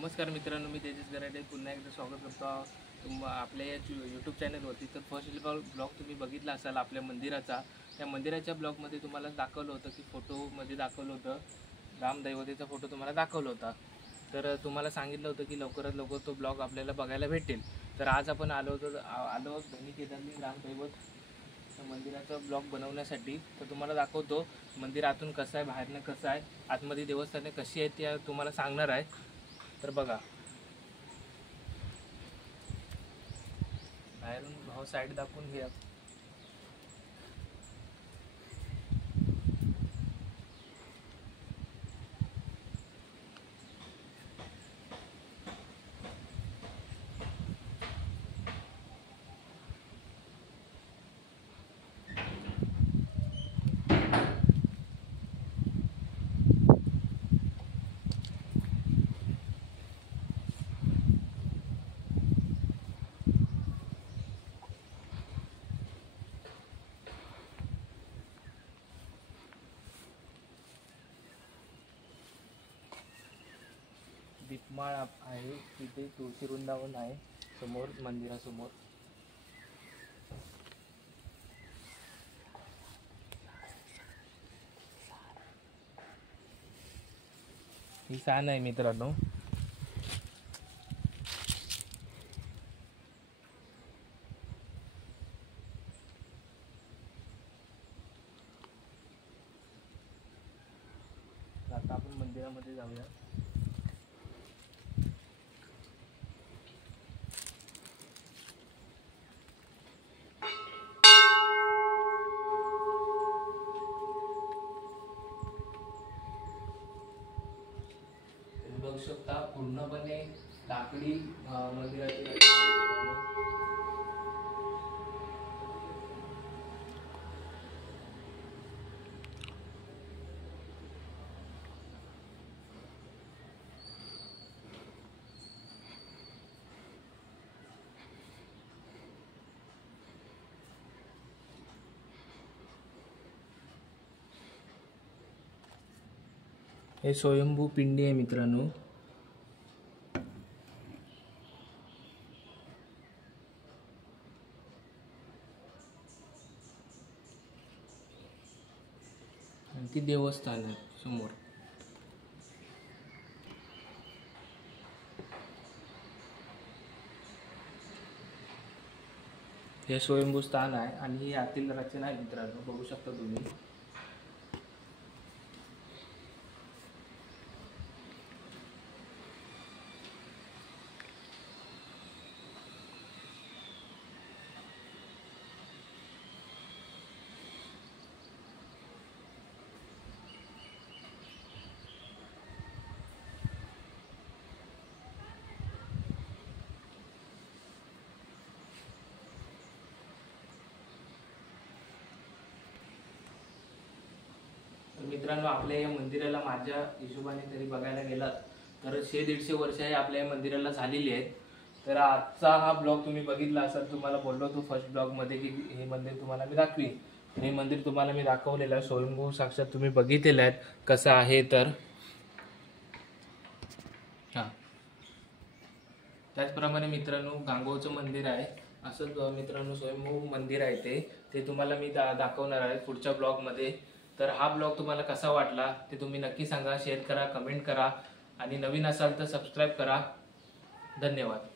नमस्कार मित्रांनो, मी तेजस गराडे पुन्हा एकदा स्वागत करतो आपल्या या यूट्यूब चॅनलवरती। तर फर्स्ट ब्लॉग तुम्ही बघितला असाल आपल्या मंदिराचा। त्या मंदिराच्या ब्लॉगमध्ये तुम्हाला दाखवलं होतं की फोटोमध्ये दाखवलं होतं, रामदैवतेचा फोटो तुम्हाला दाखवला होता। तर तुम्हाला सांगितलं होतं की लवकरात लवकर तो ब्लॉग आपल्याला बघायला भेटेल। तर आज आपण आलो धनी केदारनी रामदैवत मंदिराचा ब्लॉग बनवण्यासाठी। तर तुम्हाला दाखवतो मंदिर आतून कसं आहे, बाहेरनं कसं आहे, आतमध्ये देवस्थाने कशी आहेत त्या तुम्हाला सांगणार आहे। तर बघा, बाहेरून भाव साईड दाखवून घ्या। दीपमाळ आहे तिथे, तुळशी वृंदावन आहे समोर मंदिरासमोर। ही सान आहे मित्रांनो। आता आपण मंदिरामध्ये जाऊया। बघू शकता पूर्णपणे लाकडी मंदिराची रचना आहे। हे स्वयंभू पिंडी आहे मित्रांनो। ती देवस्थान आहे समोर। हे स्वयंभू स्थान आहे आणि ही आतील रचना आहे मित्रांनो, बघू शकता तुम्ही। मित्रांनो, आपल्या या मंदिराला माझ्या हिशोबाने तरी बघायला गेलात तर 100-150 वर्ष आहे आपल्या या मंदिराला झालेली आहेत। तर आजचा हा ब्लॉग तुम्ही बघितला असाल। तुम्हाला बोललो होतो फर्स्ट ब्लॉग मध्ये की हे मंदिर तुम्हाला मी दाखवीन। हे मंदिर तुम्हाला मी दाखवलेलं आहे, स्वयंभू साक्षात तुम्ही बघितलेलं आहे कसं आहे। तर हां, त्याचप्रमाणे मित्रांनो गांगोचं मंदिर आहे। असंच मित्रांनो स्वयंभू मंदिर आहे ते तुम्हाला मी दाखवणार आहे पुढच्या ब्लॉगमध्ये। तर हा ब्लॉग तुम्हाला कसा वाटला ते तुम्ही नक्की सांगा, शेअर करा, कमेंट करा आणि नवीन असाल तर सबस्क्राईब करा। धन्यवाद।